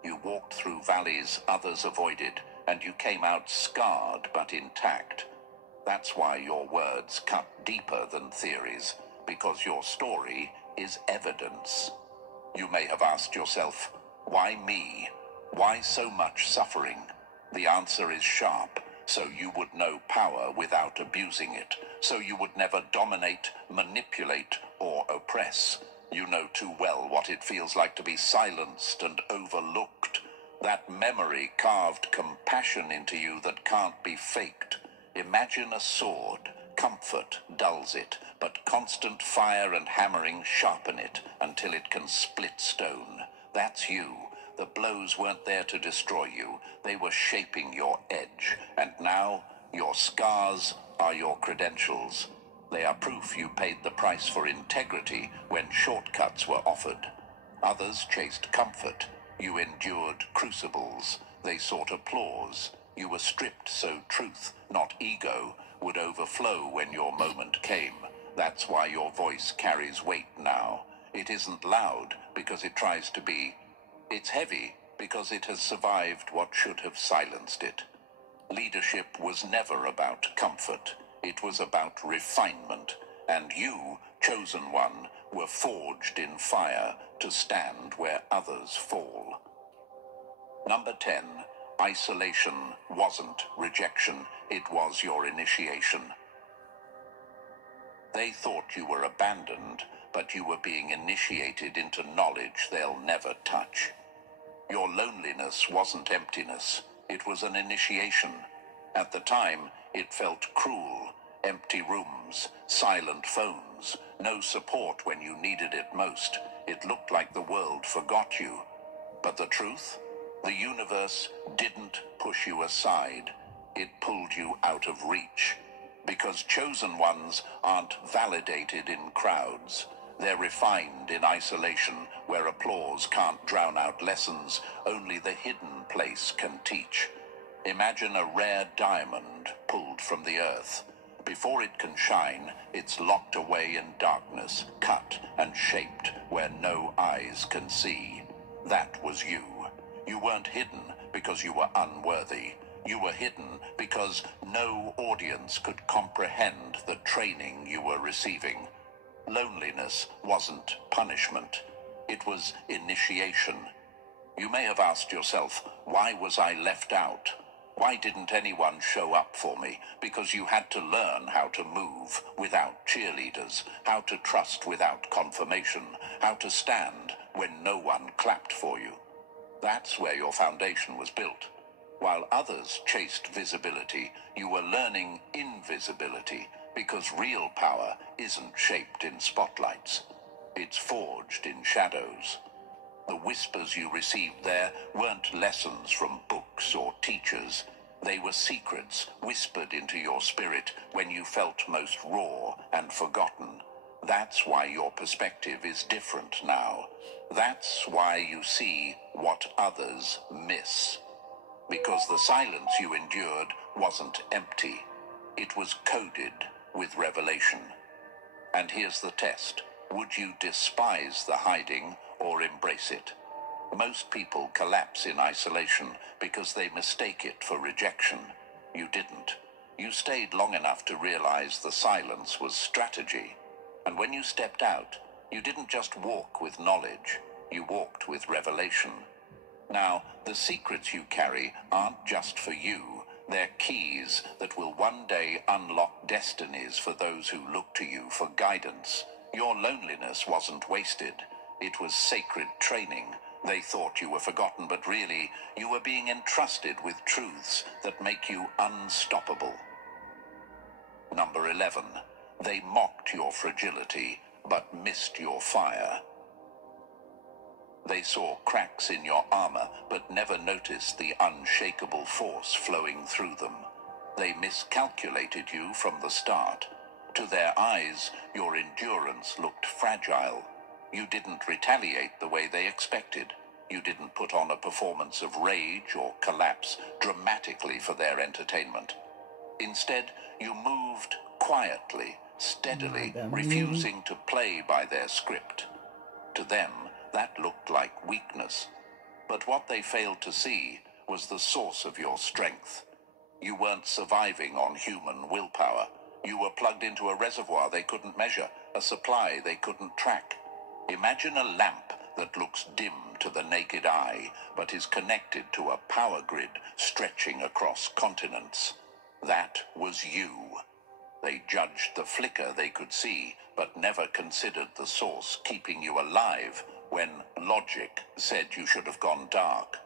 You walked through valleys others avoided, and you came out scarred but intact. That's why your words cut deeper than theories, because your story is evidence. You may have asked yourself, why me? Why so much suffering? The answer is sharp, so you would know power without abusing it, so you would never dominate, manipulate, or oppress. You know too well what it feels like to be silenced and overlooked. That memory carved compassion into you that can't be faked. Imagine a sword. Comfort dulls it, but constant fire and hammering sharpen it until it can split stone. That's you. The blows weren't there to destroy you. They were shaping your edge. And now, your scars are your credentials. They are proof you paid the price for integrity when shortcuts were offered. Others chased comfort. You endured crucibles. They sought applause. You were stripped so truth, not ego, would overflow when your moment came. That's why your voice carries weight now. It isn't loud because it tries to be. It's heavy because it has survived what should have silenced it. Leadership was never about comfort. It was about refinement. And you, chosen one, were forged in fire to stand where others fall. Number 10. Isolation wasn't rejection, it was your initiation. They thought you were abandoned, but you were being initiated into knowledge they'll never touch. Your loneliness wasn't emptiness, it was an initiation. At the time, it felt cruel. Empty rooms, silent phones, no support when you needed it most. It looked like the world forgot you. But the truth? The universe didn't push you aside. It pulled you out of reach. Because chosen ones aren't validated in crowds. They're refined in isolation, where applause can't drown out lessons only the hidden place can teach. Imagine a rare diamond pulled from the earth. Before it can shine, it's locked away in darkness, cut and shaped where no eyes can see. That was you. You weren't hidden because you were unworthy. You were hidden because no audience could comprehend the training you were receiving. Loneliness wasn't punishment. It was initiation. You may have asked yourself, why was I left out? Why didn't anyone show up for me? Because you had to learn how to move without cheerleaders, how to trust without confirmation, how to stand when no one clapped for you. That's where your foundation was built. While others chased visibility, you were learning invisibility, because real power isn't shaped in spotlights. It's forged in shadows. The whispers you received there weren't lessons from books or teachers. They were secrets whispered into your spirit when you felt most raw and forgotten. That's why your perspective is different now. That's why you see what others miss. Because the silence you endured wasn't empty. It was coded with revelation. And here's the test. Would you despise the hiding or embrace it? Most people collapse in isolation because they mistake it for rejection. You didn't. You stayed long enough to realize the silence was strategy. And when you stepped out, you didn't just walk with knowledge, you walked with revelation. Now, the secrets you carry aren't just for you. They're keys that will one day unlock destinies for those who look to you for guidance. Your loneliness wasn't wasted. It was sacred training. They thought you were forgotten, but really, you were being entrusted with truths that make you unstoppable. Number 11. They mocked your fragility, but missed your fire. They saw cracks in your armor, but never noticed the unshakable force flowing through them. They miscalculated you from the start. To their eyes, your endurance looked fragile. You didn't retaliate the way they expected. You didn't put on a performance of rage or collapse dramatically for their entertainment. Instead, you moved quietly, steadily, refusing to play by their script. To them, that looked like weakness. But what they failed to see was the source of your strength. You weren't surviving on human willpower. You were plugged into a reservoir they couldn't measure, a supply they couldn't track. Imagine a lamp that looks dim to the naked eye, but is connected to a power grid stretching across continents. That was you. They judged the flicker they could see, but never considered the source keeping you alive when logic said you should have gone dark.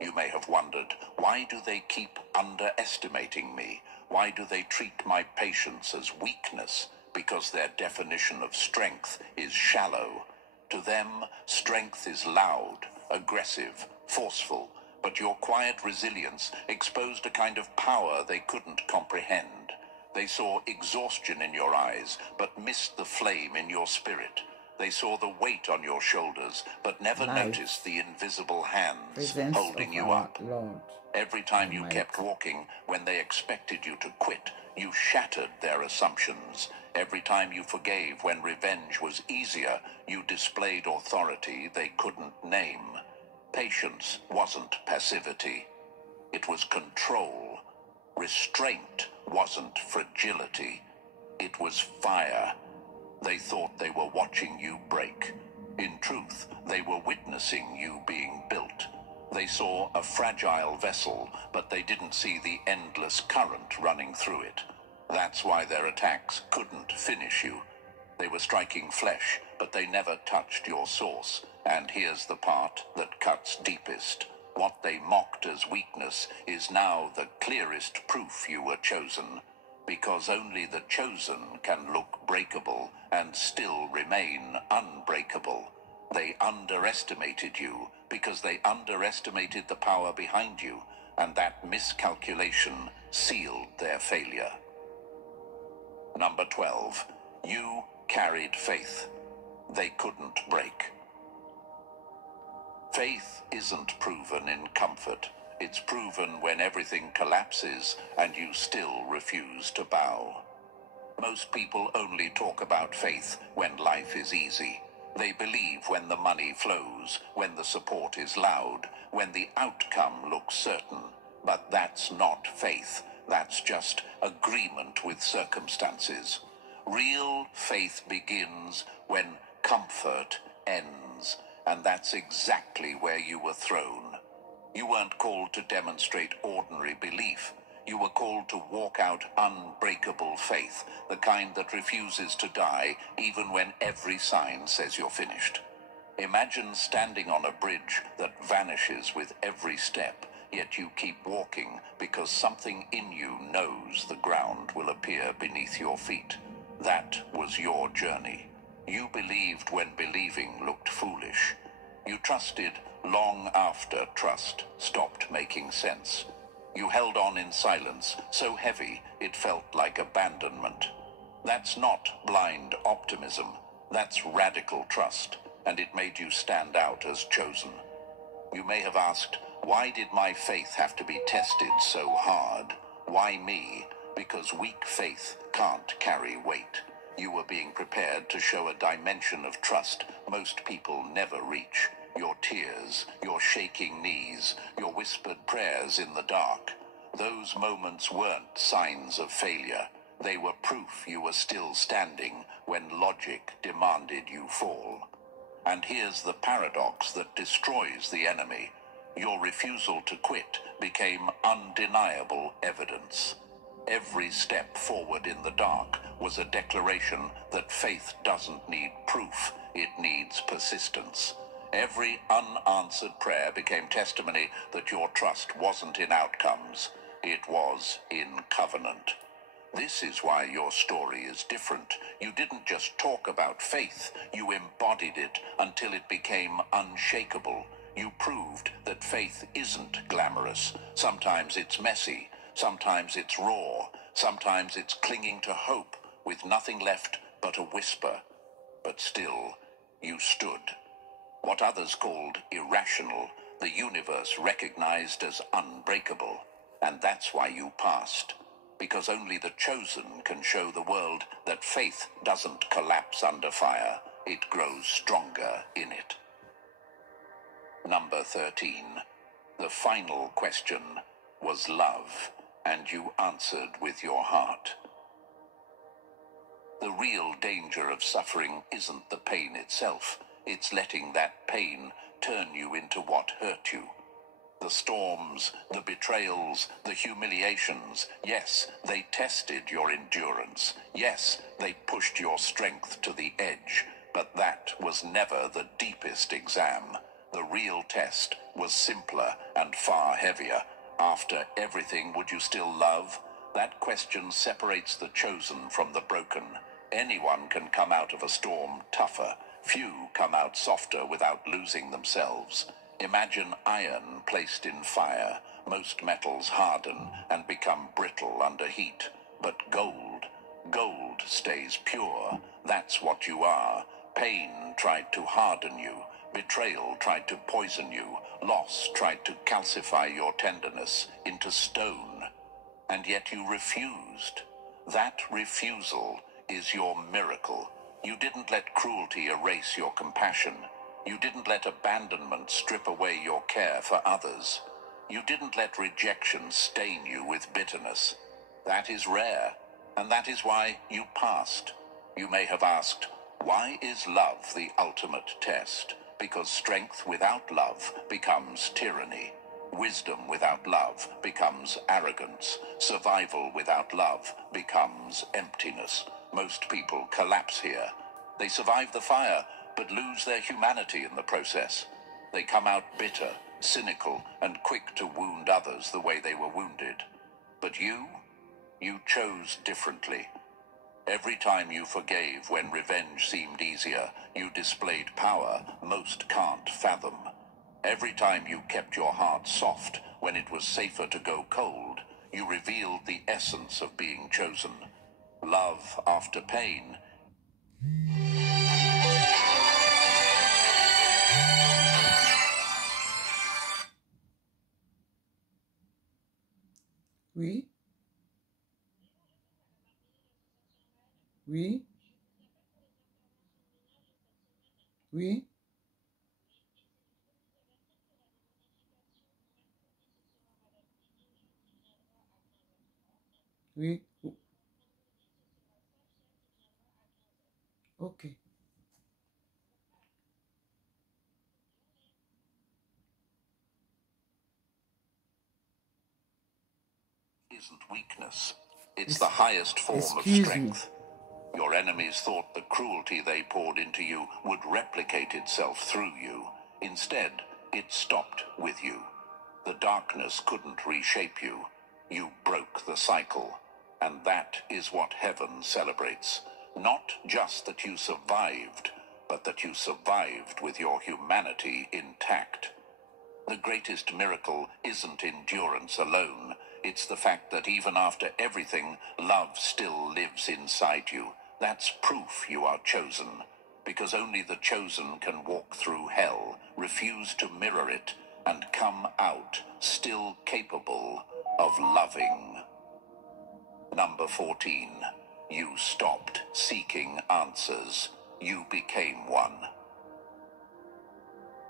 You may have wondered, why do they keep underestimating me? Why do they treat my patience as weakness? Because their definition of strength is shallow. To them, strength is loud, aggressive, forceful, but your quiet resilience exposed a kind of power they couldn't comprehend. They saw exhaustion in your eyes, but missed the flame in your spirit. They saw the weight on your shoulders, but never noticed the invisible hands holding you up. Lord. Every time you kept walking when they expected you to quit, you shattered their assumptions. Every time you forgave when revenge was easier, you displayed authority they couldn't name. Patience wasn't passivity. It was control. Restraint wasn't fragility. It was fire. They thought they were watching you break. In truth, they were witnessing you being built. They saw a fragile vessel, but they didn't see the endless current running through it. That's why their attacks couldn't finish you. They were striking flesh, but they never touched your source. And here's the part that cuts deepest. What they mocked as weakness is now the clearest proof you were chosen. Because only the chosen can look breakable and still remain unbreakable. They underestimated you because they underestimated the power behind you, and that miscalculation sealed their failure. Number 12. You carried faith. They couldn't break. Faith isn't proven in comfort. It's proven when everything collapses and you still refuse to bow. Most people only talk about faith when life is easy. They believe when the money flows, when the support is loud, when the outcome looks certain. But that's not faith. That's just agreement with circumstances. Real faith begins when comfort ends, and that's exactly where you were thrown. You weren't called to demonstrate ordinary belief. You were called to walk out unbreakable faith, the kind that refuses to die even when every sign says you're finished. Imagine standing on a bridge that vanishes with every step, yet you keep walking because something in you knows the ground will appear beneath your feet. That was your journey. You believed when believing looked foolish. You trusted long after trust stopped making sense. You held on in silence, so heavy it felt like abandonment. That's not blind optimism. That's radical trust, and it made you stand out as chosen. You may have asked, why did my faith have to be tested so hard? Why me? Because weak faith can't carry weight. You were being prepared to show a dimension of trust most people never reach. Your tears, your shaking knees, your whispered prayers in the dark. Those moments weren't signs of failure. They were proof you were still standing when logic demanded you fall. And here's the paradox that destroys the enemy. Your refusal to quit became undeniable evidence. Every step forward in the dark was a declaration that faith doesn't need proof, it needs persistence. Every unanswered prayer became testimony that your trust wasn't in outcomes, it was in covenant. This is why your story is different. You didn't just talk about faith, you embodied it until it became unshakable. You proved that faith isn't glamorous. Sometimes it's messy, sometimes it's raw, sometimes it's clinging to hope with nothing left but a whisper. But still, you stood. What others called irrational, the universe recognized as unbreakable. And that's why you passed. Because only the chosen can show the world that faith doesn't collapse under fire, it grows stronger in it. Number 13. The final question was love, and you answered with your heart. The real danger of suffering isn't the pain itself. It's letting that pain turn you into what hurt you. The storms, the betrayals, the humiliations, yes, they tested your endurance. Yes, they pushed your strength to the edge. But that was never the deepest exam. The real test was simpler and far heavier. After everything, would you still love? That question separates the chosen from the broken. Anyone can come out of a storm tougher. Few come out softer without losing themselves. Imagine iron placed in fire. Most metals harden and become brittle under heat. But gold stays pure. That's what you are. Pain tried to harden you. Betrayal tried to poison you. Loss tried to calcify your tenderness into stone. And yet you refused. That refusal is your miracle. You didn't let cruelty erase your compassion. You didn't let abandonment strip away your care for others. You didn't let rejection stain you with bitterness. That is rare, and that is why you passed. You may have asked, why is love the ultimate test? Because strength without love becomes tyranny. Wisdom without love becomes arrogance. Survival without love becomes emptiness. Most people collapse here. They survive the fire, but lose their humanity in the process. They come out bitter, cynical, and quick to wound others the way they were wounded. But you chose differently. Every time you forgave when revenge seemed easier, you displayed power most can't fathom. Every time you kept your heart soft when it was safer to go cold, you revealed the essence of being chosen. Love after pain. Oui, oui, oui, oui. Ok. Isn't weakness. It's the highest form of Excuse me. strength. Your enemies thought the cruelty they poured into you would replicate itself through you. Instead, it stopped with you. The darkness couldn't reshape you. You broke the cycle. And that is what heaven celebrates. Not just that you survived, but that you survived with your humanity intact. The greatest miracle isn't endurance alone. It's the fact that even after everything, love still lives inside you. That's proof you are chosen. Because only the chosen can walk through hell, refuse to mirror it, and come out still capable of loving. Number 14. You stopped seeking answers. You became one.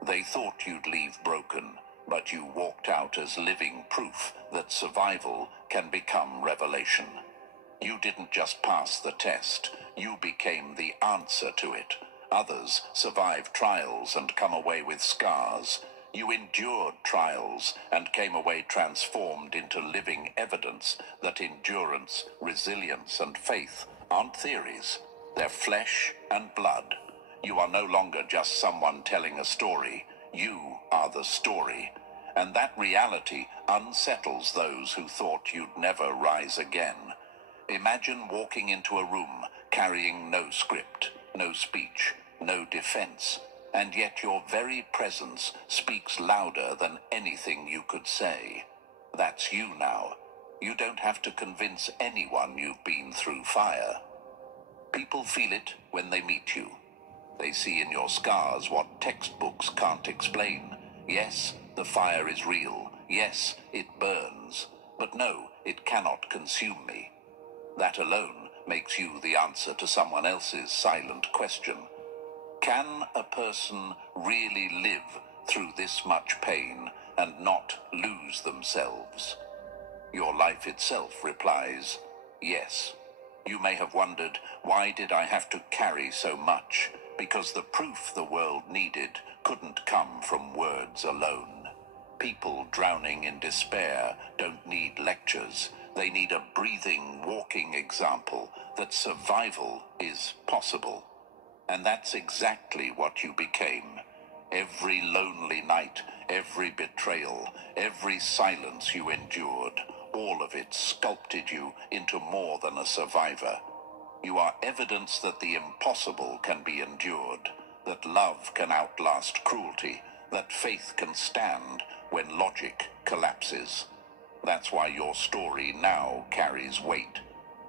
They thought you'd leave broken, but you walked out as living proof that survival can become revelation. You didn't just pass the test, you became the answer to it. Others survived trials and come away with scars. You endured trials and came away transformed into living evidence that endurance, resilience, and faith aren't theories. They're flesh and blood. You are no longer just someone telling a story. You are the story. And that reality unsettles those who thought you'd never rise again. Imagine walking into a room carrying no script, no speech, no defense, and yet your very presence speaks louder than anything you could say. That's you now. You don't have to convince anyone you've been through fire. People feel it when they meet you. They see in your scars what textbooks can't explain. Yes, the fire is real. Yes, it burns. But no, it cannot consume me. That alone makes you the answer to someone else's silent question. Can a person really live through this much pain and not lose themselves? Your life itself replies, yes. You may have wondered, why did I have to carry so much? Because the proof the world needed couldn't come from words alone. People drowning in despair don't need lectures. They need a breathing, walking example that survival is possible. And that's exactly what you became. Every lonely night, every betrayal, every silence you endured, all of it sculpted you into more than a survivor. You are evidence that the impossible can be endured, that love can outlast cruelty, that faith can stand when logic collapses. That's why your story now carries weight.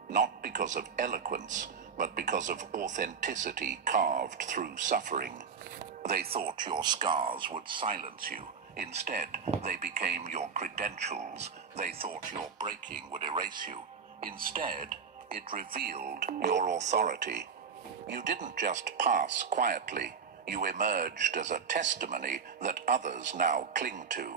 Not because of eloquence, but because of authenticity carved through suffering. They thought your scars would silence you. Instead, they became your credentials. They thought your breaking would erase you. Instead, it revealed your authority. You didn't just pass quietly. You emerged as a testimony that others now cling to.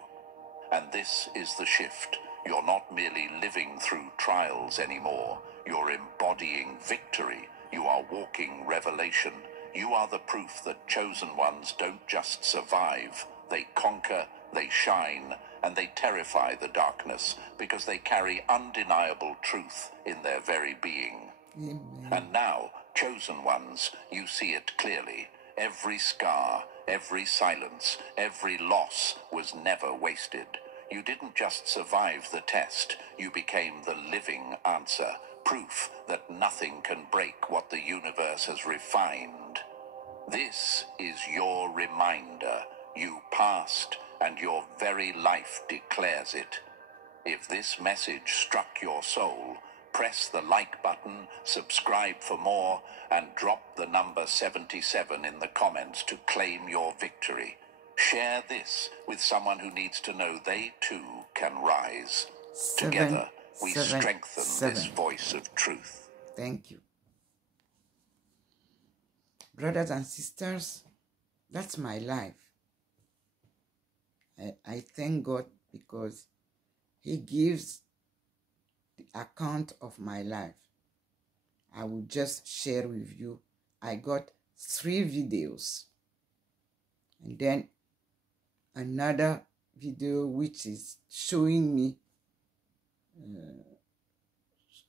And this is the shift. You're not merely living through trials anymore. You're embodying victory. You are walking revelation. You are the proof that chosen ones don't just survive. They conquer, they shine, and they terrify the darkness because they carry undeniable truth in their very being. Amen. And now, chosen ones, you see it clearly. Every scar, every silence, every loss was never wasted. You didn't just survive the test, you became the living answer, proof that nothing can break what the universe has refined. This is your reminder. You passed, and your very life declares it. If this message struck your soul, press the like button, subscribe for more, and drop the number 77 in the comments to claim your victory. Share this with someone who needs to know they too can rise. Together, we strengthen this voice of truth. Thank you. Brothers and sisters, that's my life. I thank God because He gives the account of my life. I will just share with you. I got 3 videos. And then another video which is showing me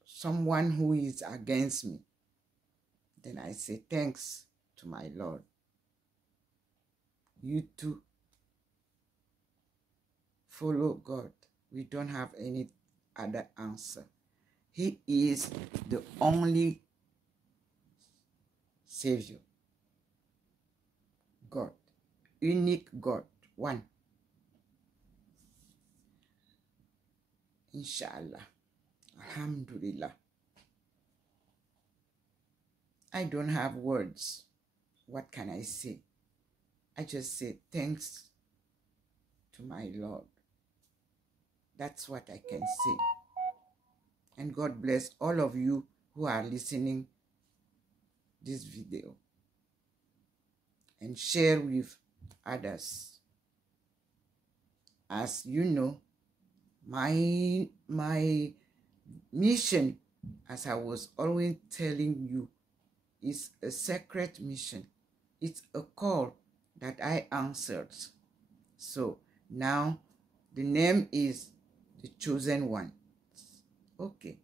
someone who is against me. Then I say thanks to my Lord. You too follow God. We don't have any other answer. He is the only Savior. God. Unique God. One. Inshallah. Alhamdulillah. I don't have words. What can I say? I just say thanks to my Lord. That's what I can say. And God bless all of you who are listening this video. And share with others. As you know, my mission, as I was always telling you, is a sacred mission. It's a call that I answered. So now the name is The Chosen One. Okay,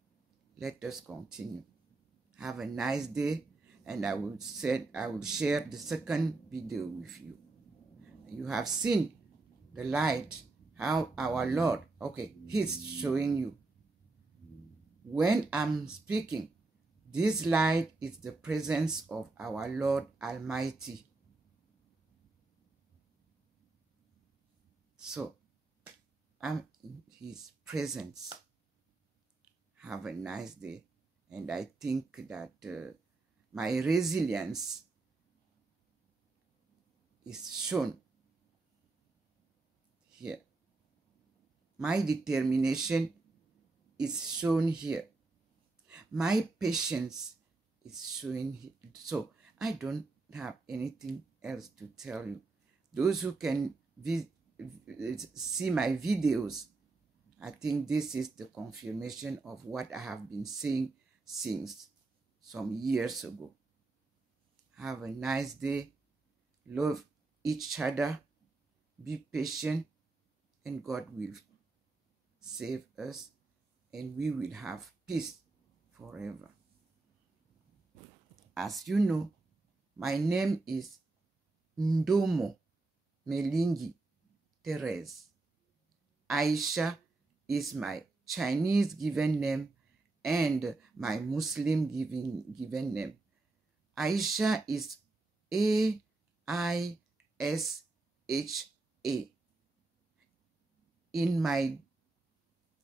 let us continue. Have a nice day, and I will share the second video with you. You have seen the light, how our Lord, okay, He's showing you when I'm speaking, this light is the presence of our Lord Almighty. So I'm in his presence. Have a nice day. And I think that my resilience is shown here. My determination is shown here. My patience is showing here. So I don't have anything else to tell you. Those who can see my videos, I think this is the confirmation of what I have been saying since some years ago. Have a nice day. Love each other. Be patient. And God will save us. And we will have peace forever. As you know, my name is Ndomo Melingui Thérèse. Aisha is my Chinese given name and my Muslim given name. Aisha is Aisha. In my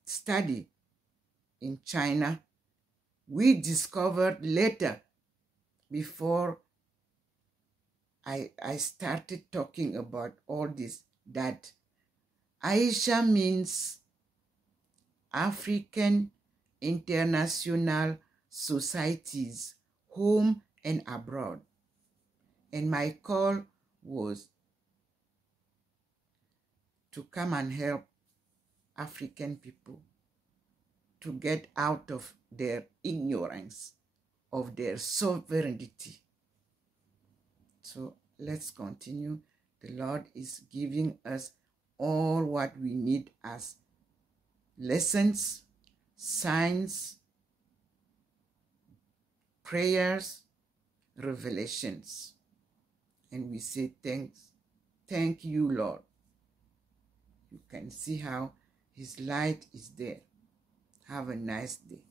study in China, we discovered later, before I started talking about all this, that Aisha means African International Societies, home and abroad. And my call was to come and help African people to get out of their ignorance of their sovereignty. So let's continue. The Lord is giving us all what we need as lessons, signs, prayers, revelations. And we say thanks. Thank you, Lord. You can see how his light is there. Have a nice day.